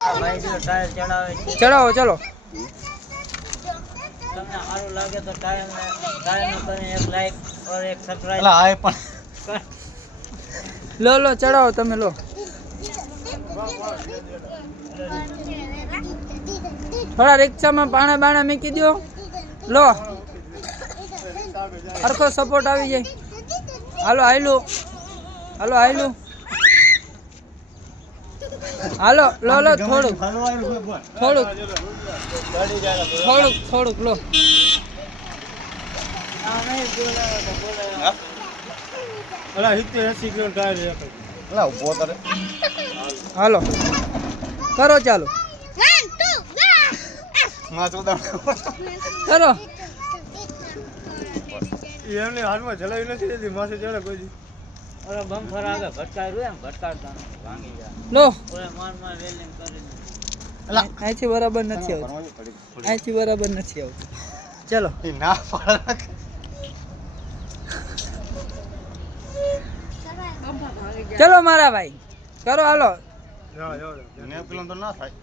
ચડાવો ચલો તમને સારું લાગે તો ટાયરને તમે એક લાઈક और एक સબસ્ક્રાઇબ લો લો ચડાવો તમે લો થોડા રિક્ષામાં પાણા બાણા મૂકી દો લો સરખો સપોર્ટ આવી જાય હાલો હાયલું હાલો હાયલું હાલો લો લો થોડુંક થોડુંક થોડુંક થોડુંક લો હાલો કરો ચાલો કરો એમને હાથમાં જલાવી નથી દેતી માથે ચડે કોઈ ઓલા બમ્ફર આગળ ભટકાયું એમ ભટકાડતા ભાંગી જાય લો ઓલા માર વેલ્ડિંગ કરીને અહીંથી બરાબર નથી આવતું અહીંથી બરાબર નથી આવતું ચલો ના પાડે ચલો મારા ભાઈ કરો હાલો તો ના થાય